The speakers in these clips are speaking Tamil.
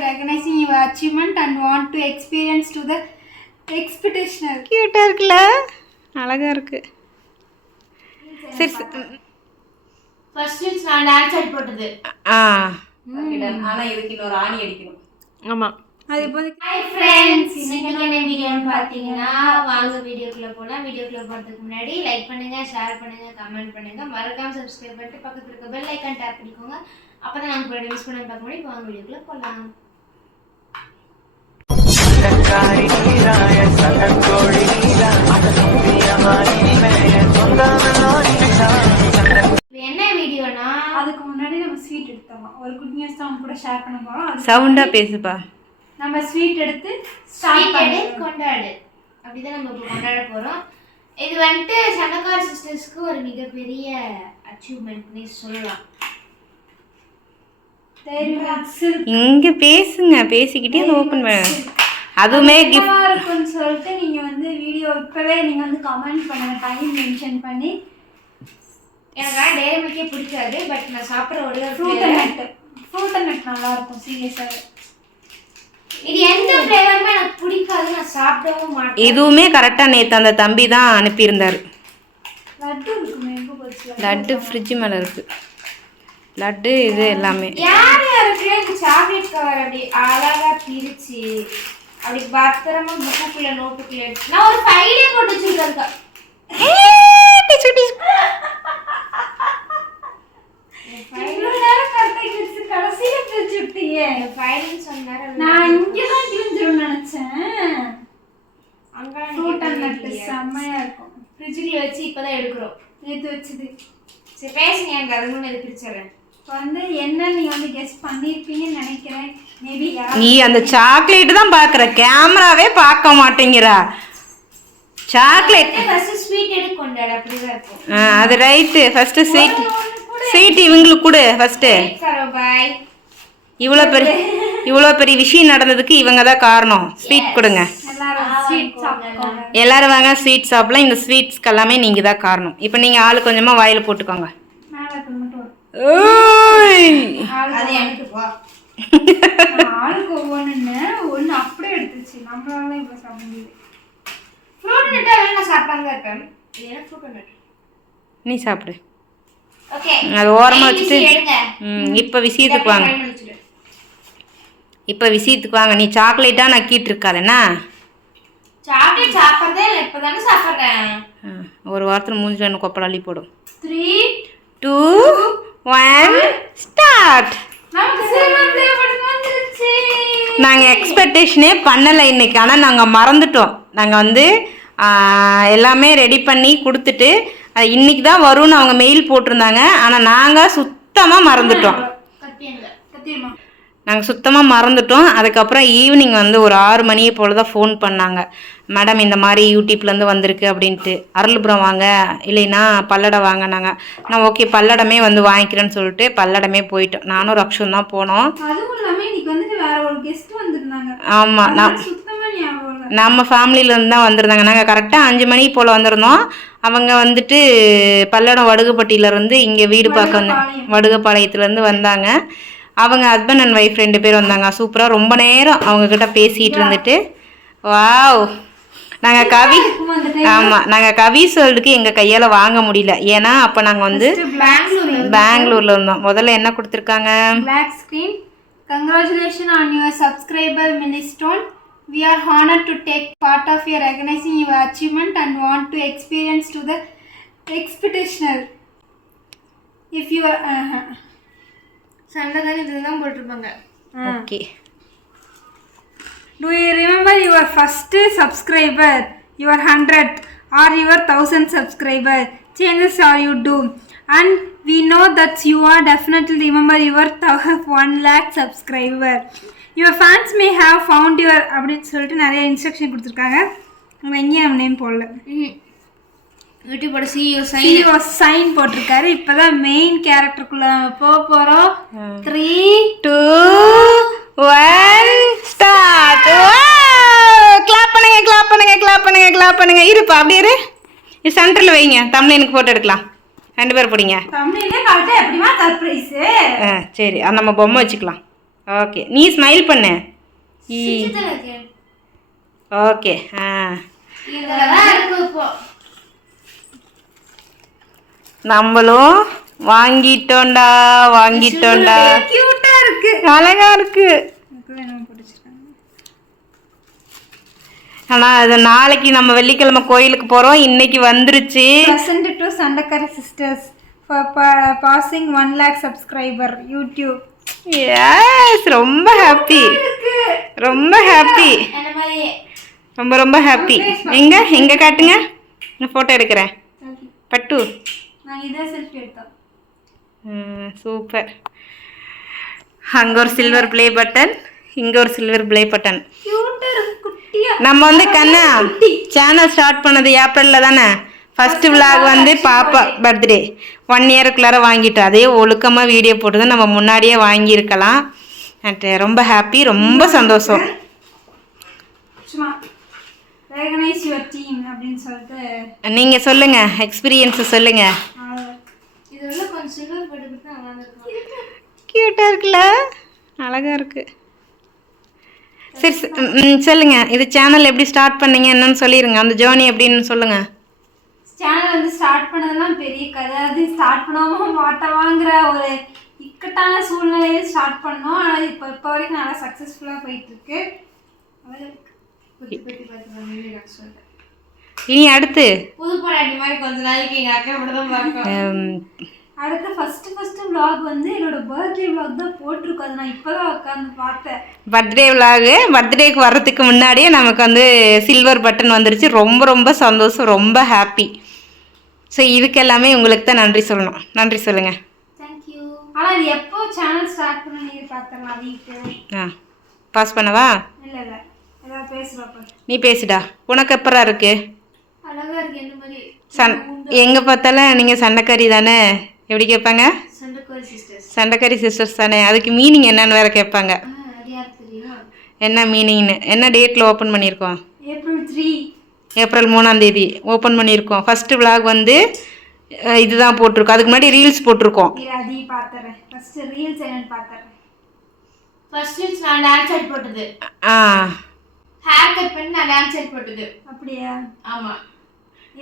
recognizing your achievement and want to experience to the expectation. கியூட்டா இருக்குல்ல, அழகா இருக்கு. சரி ஃபர்ஸ்ட் நான் டான்ஸ் ஆடி போட்டது. ஆனா இதுக்கு இன்னொரு ஆணி அடிக்கணும். ஆமா, அது இப்போதைக்கு. ஹாய் ஃப்ரெண்ட்ஸ், இன்னைக்கு என்ன வீடியோன்னு பார்த்தீங்கன்னா, வாங்க வீடியோக்குள்ள போலாம். வீடியோக்குள்ள போறதுக்கு முன்னாடி லைக் பண்ணுங்க, ஷேர் பண்ணுங்க, கமெண்ட் பண்ணுங்க, மறக்காம சப்ஸ்கிரைப் பண்ணிட்டு பக்கத்துல இருக்க பெல் ஐகான் டேப் பண்ணிக்கோங்க. அப்பதான் நாங்க போய் மிஸ் பண்ணாம பார்க்க முடியும். வாங்க வீடியோக்குள்ள போலாம். என்ன வீடியோனா, அதுக்கு முன்னாடி நம்ம ஸ்வீட் எடுத்தோம். ஒரு குட் நியூஸ் தான் உங்க கூட ஷேர் பண்ண போறோம். சவுண்டா பேசுப்பா. நம்ம ஸ்வீட் எடுத்து கொண்டாடு அப்படிதான் நம்ம இப்போ கொண்டாட போறோம். இது வந்துட்டு சண்டக்கார சிஸ்டர்ஸ்க்கு ஒரு மிகப்பெரிய அச்சீவ்மெண்ட்னே சொல்லலாம். இங்க பேசுங்க, பேசிக்கிட்டே ஓபன் பண்ண. அதுவுமே கிஃப்ட் இருக்குன்னு சொல்லிட்டு நீங்க வந்து வீடியோ இப்பவே நீங்க வந்து கமெண்ட் பண்ணுங்க, டைம் மென்ஷன் பண்ணி. எனக்கு டேரி மில்கே பிடிக்காது, பட் நான் சாப்பிட்ற ஒரே ஃப்ரூட் நட் நல்லா இருக்கும். சீரியஸா இது எந்த ஃப்ளேவருமே எனக்கு பிடிக்காது, நான் சாப்பிடவும் மாட்டேன். இதுவுமே கரெக்டா நேத்து அந்த தம்பி தான் அனுப்பியிருந்தாரு. லட்டு இருக்குமே, எங்க போச்சு லட்டு? ஃப்ரிட்ஜ் மேல இருக்கு லட்டு. இது எல்லாமே யாருக்கு இந்த சாக்லேட் கவர் அப்படி அழகா பிரிச்சு அப்படி பத்திரமா புக்குக்குள்ள நோட்டுக்குள்ள எடுத்து நான் ஒரு ஃபைலே போட்டு வச்சிருக்கேன். செம்மையா இருக்கும். ஃப்ரிட்ஜ்ல வச்சு இப்பதான் எடுக்கிறோம். நேத்து வச்சது. சரி பேசுங்க, எனக்கு அது முன்னாடி பிரிச்சறேன். வந்து என்ன நீங்க வந்து கெஸ் பண்ணிருப்பீங்கன்னு நினைக்கிறேன். மேபி நீ அந்த சாக்லேட் தான் பாக்குற, கேமராவே பார்க்க மாட்டேங்கிறா. சாக்லேட் ஃபர்ஸ்ட் ஸ்வீட் எடுத்து கொண்டாடு, அப்படிதான் இருக்கும். அது ரைட். ஃபர்ஸ்ட் ஸ்வீட் இவங்களுக்கு கொடு ஃபர்ஸ்ட். பை. இவ்வளோ பெரிய விஷயம் நடந்ததுக்கு இவங்க தான் காரணம். ஸ்வீட் கொடுங்க எல்லாரும். வாங்க ஸ்வீட் சாப்பிடலாம். இந்த ஸ்வீட்ஸ்க்கு எல்லாமே நீங்க தான் காரணம். இப்போ நீங்க ஆளு கொஞ்சமா வாயில போட்டுக்கோங்க. அது எனக்கு வா. ஆளுக்கு ஒன்னு அப்படியே எடுத்துச்சு. நம்மளால இப்ப சாப்பிட முடியாது. ஃப்ரூட் நட் எல்லாம் சாப்பிடாம இருக்கேன். இது என்ன ஃப்ரூட் நட்? நீ சாப்பிடு. ஓகே, அது ஓரமா வச்சுட்டு இப்ப விஷயத்துக்கு வாங்க. இப்ப விஷயத்துக்கு வாங்க. நீ சாக்லேட்டா நக்கிட்டு இருக்காதேனா? சாக்லேட் சாப்பிடுறதே இல்ல, இப்பதானே சாப்பிடுறேன். ஒரு வாரத்துல மூஞ்சில என்ன கொப்பளாளி போடும். 3 2 1 ஸ்டார்ட். நாங்க எக்ஸ்பெக்டேஷனே பண்ணலை இன்னைக்கு, ஆனால் நாங்கள் மறந்துட்டோம். நாங்கள் வந்து எல்லாமே ரெடி பண்ணி கொடுத்துட்டு இன்னைக்கு தான் வரும்னு அவங்க மெயில் போட்டிருந்தாங்க. ஆனால் நாங்கள் சுத்தமாக மறந்துட்டோம். அதுக்கப்புறம் ஈவினிங் வந்து ஒரு 6 மணியை போல் தான் ஃபோன் பண்ணாங்க. மேடம் இந்த மாதிரி யூடியூப்லேருந்து வந்திருக்கு அப்படின்ட்டு. அருள்புரம் வாங்க, இல்லைன்னா பல்லடம் வாங்கினாங்க. நான் ஓகே பல்லடமே வந்து வாங்கிக்கிறேன்னு சொல்லிட்டு பல்லடமே போயிட்டோம். நானும் ரக்ஷன் தான் போனோம். ஆமாம், நம்ம ஃபேமிலியிலேருந்து தான் வந்திருந்தாங்க. நாங்கள் கரெக்டாக 5 மணி போல் வந்திருந்தோம். அவங்க வந்துட்டு பல்லடம் வடுகுப்பட்டியிலேருந்து இங்கே வீடு பார்க்க வந்து வடுகப்பாளையத்துலேருந்து வந்தாங்க. அவங்க ஹஸ்பண்ட் அண்ட் ஒய்ஃப் 2 பேர் வந்தாங்க. சூப்பராக ரொம்ப நேரம் அவங்கக்கிட்ட பேசிகிட்டு இருந்துட்டு வாவ். நாங்கள் கவி சொல்றதுக்கு எங்கள் கையால் வாங்க முடியல. ஏன்னா அப்போ நாங்கள் வந்து பெங்களூரில் இருந்தோம். முதல்ல என்ன கொடுத்துருக்காங்க? Black screen. Congratulations on your subscriber milestone. We are honored to take part of your recognizing your achievement and want to experience to the expectation. If you are சண்டை இதுதான் போட்டிருப்பாங்க. Okay. Do you remember your first subscriber, your 100th or your 1000th subscriber? Changes are you do, and we know that you are definitely remember your 1 lakh subscriber. Your fans may have found your அப்படின்னு சொல்லிட்டு நிறைய இன்ஸ்ட்ரக்ஷன் கொடுத்துருக்காங்க. நம்ம எங்கேயும் நம்ம நேம் போடல. யூடியூபோட CEO சைன் போட்டிருக்காரு. இப்போதான் மெயின் கேரக்டருக்குள்ள நம்ம போக போகிறோம். 3 2 1 ஸ்டார்ட். கிளாப் பண்ணுங்க. இருப்பா அப்படியே இரு. இது சென்டரில் வைங்க. தமிழ் எனக்கு ஃபோட்டோ எடுக்கலாம். 2 பேர் பிடிங்க. தமிழ்லே காட்ட எப்படிமா சர்ப்ரைஸ். சைஸு. சரி நம்ம பொம்மை வச்சுக்கலாம். ஓகே நீ ஸ்மைல் பண்ணு. ஓகே நம்மளும் வாங்கிட்டோண்டா. கியூட்டா இருக்கு, அழகா இருக்கு. ஆனால் அது நாளைக்கு நம்ம வெள்ளிக்கிழமை கோயிலுக்கு போகிறோம். இன்னைக்கு வந்துருச்சு. Present to Sandaikari sisters for passing 1 lakh subscriber YouTube. Yes ரொம்ப ஹாப்பி, ரொம்ப ஹாப்பி, ரொம்ப ரொம்ப ஹாப்பி. எங்க காட்டுங்க, நான் ஃபோட்டோ எடுக்கிறேன். பட்டு நான் இதை செல்ஃபி எடுத்தோம். சூப்பர். அங்கே ஒரு சில்வர் ப்ளே பட்டன், இங்கே ஒரு சில்வர் ப்ளே பட்டன். நம்ம வந்து கண்ணா சேனல் ஸ்டார்ட் பண்ணது ஏப்ரலில் தானே. ஃபஸ்ட்டு விலாக் வந்து பாப்பா பர்த்டே 1 இயருக்குள்ளார வாங்கிட்டோம். அதே ஒழுக்கமாக வீடியோ போட்டு தான் நம்ம முன்னாடியே வாங்கியிருக்கலாம். ரொம்ப ஹாப்பி, ரொம்ப சந்தோஷம். நீங்கள் சொல்லுங்கள், எக்ஸ்பீரியன்ஸை சொல்லுங்கள். க்யூட்டாக இருக்குல்ல, அழகாக இருக்குது. சரி சொல்லுங்கள், இது சேனல் எப்படி ஸ்டார்ட் பண்ணீங்க என்னன்னு சொல்லிடுங்க. அந்த ஜேர்னி எப்படின்னு சொல்லுங்கள். சேனல் வந்து ஸ்டார்ட் பண்ணதெல்லாம் பெரிய கதை. அது ஸ்டார்ட் பண்ணாமல் மாட்டவாங்கிற ஒரு இக்கட்டான சூழ்நிலையை ஸ்டார்ட் பண்ணோம். ஆனால் இப்போ வரைக்கும் நல்லா சக்ஸஸ்ஃபுல்லாக போயிட்டுருக்கு. இனி அடுத்து புது பொண்டாட்டி மாதிரி கொஞ்ச நாளைக்கு எங்கள் அக்கா கூட தான் பார்ப்போம். அடுத்து ஃபஸ்ட்டு விலாக் வந்து என்னோட பர்த்டே விலாக் தான் போட்டிருக்கோம். அது நான் இப்போ தான் உட்காந்து பார்த்தேன். பர்த்டே விலாகு பர்த்டேக்கு வர்றதுக்கு முன்னாடியே நமக்கு வந்து சில்வர் பட்டன் வந்துருச்சு. ரொம்ப ரொம்ப சந்தோஷம், ரொம்ப ஹாப்பி. ஸோ இதுக்கு எல்லாமே உங்களுக்கு தான் நன்றி சொல்லணும். நன்றி சொல்லுங்கள். தேங்க்யூ. ஆனால் இது எப்போ சேனல் ஸ்டார்ட் பண்ண நீங்கள் பார்த்துடலாம். வீட்டு பாஸ் பண்ணவா? இல்லை ஏதாவது பேசுகிறப்ப நீ பேசுடா. உனக்கு எப்பரா இருக்கு? அழகா இருக்கு. என்ன மாதிரி எங்கே பார்த்தாலும் நீங்கள் சண்டைக்காரி தானே. எப்படி கேட்பாங்க? சண்டைக்காரி சிஸ்டர்ஸ் தானே. அதுக்கு மீனிங் என்னன்னு வேற கேட்பாங்க. என்ன மீனிங்னு, என்ன டேட்டில் ஓப்பன் பண்ணியிருக்கோம்? ஏப்ரல் 3 ஓப்பன் பண்ணியிருக்கோம். ஃபஸ்ட்டு விலாக் வந்து இதுதான் போட்டிருக்கோம். அதுக்கு முன்னாடி ரீல்ஸ் போட்டிருக்கோம். நான் டான்ஸ் ஆடி போட்டது. ஹேர் கட் பண்ணி நான் டான்ஸ் ஆடி போட்டது. அப்படியா? ஆமா.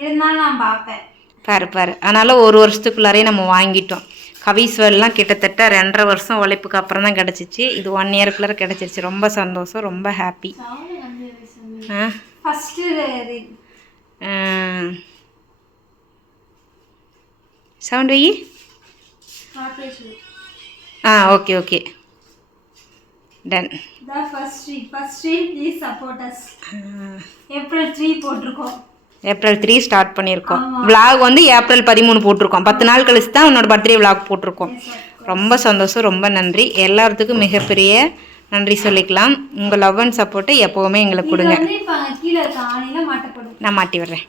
இருந்தாலும் நான் பார்ப்பேன். பாரு. அதனால ஒரு வருஷத்துக்குள்ளாரே நம்ம வாங்கிட்டோம். கவிஸ்வெல்லாம் கிட்டத்தட்ட 2.5 வருஷம் உழைப்புக்கு அப்புறம் தான் கிடச்சிச்சு. இது 1 இயருக்குள்ளார கிடச்சிருச்சு. ரொம்ப சந்தோஷம், ரொம்ப ஹாப்பி. சவுண்ட் வை. Okay done. ஏப்ரல் 3 ஸ்டார்ட் பண்ணியிருக்கோம். விலாக் வந்து ஏப்ரல் 13 போட்டிருக்கோம். 10 நாள் கழிச்சு தான் உன்னோட பர்த்டே விலாக் போட்டிருக்கோம். ரொம்ப சந்தோஷம், ரொம்ப நன்றி. எல்லாத்துக்கும் மிகப்பெரிய நன்றி சொல்லிக்கலாம். உங்கள் லவ் அண்ட் சப்போர்ட்டை எப்போவுமே எங்களுக்கு கொடுங்க. நான் மாட்டி விடுறேன்.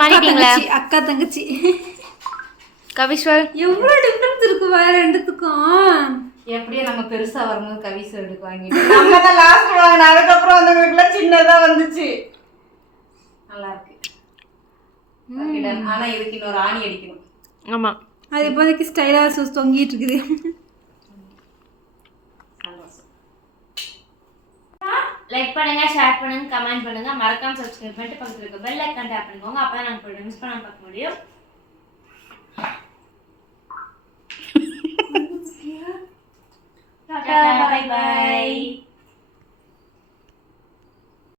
மாட்டிட்டீங்களா? அக்கா தங்கச்சி கவிஸ்வர் எவ்வளோ டிஃப்ரென்ஸ் இருக்கு வேற ரெண்டுத்துக்கும். எப்படியே நம்ம பெருசா வரும்போது கவிஸ்வருக்கு வாங்கிட்டோம். நம்ம தான் லாஸ்ட் வாங்கினோம். அதுக்கப்புறம் வந்தவங்களுக்குலாம் சின்னதாக வந்துச்சு. நல்லா இருக்கு. ஆனா இதுக்கு இன்னொரு ஆணி அடிக்கணும். ஆமா, அது இப்போதைக்கு ஸ்டைலாக தொங்கிட்டு இருக்குது. லைக் பண்ணுங்க, ஷேர் பண்ணுங்க, கமெண்ட் பண்ணுங்க, மறக்காம சப்ஸ்கிரைப் பண்ணிட்டு பக்கத்துல இருக்க பெல் ஐகான் டேப் பண்ணிக்கோங்க. அப்பதான் நாங்க மிஸ் பண்ணாம பார்க்க முடியும். Tata, bye by.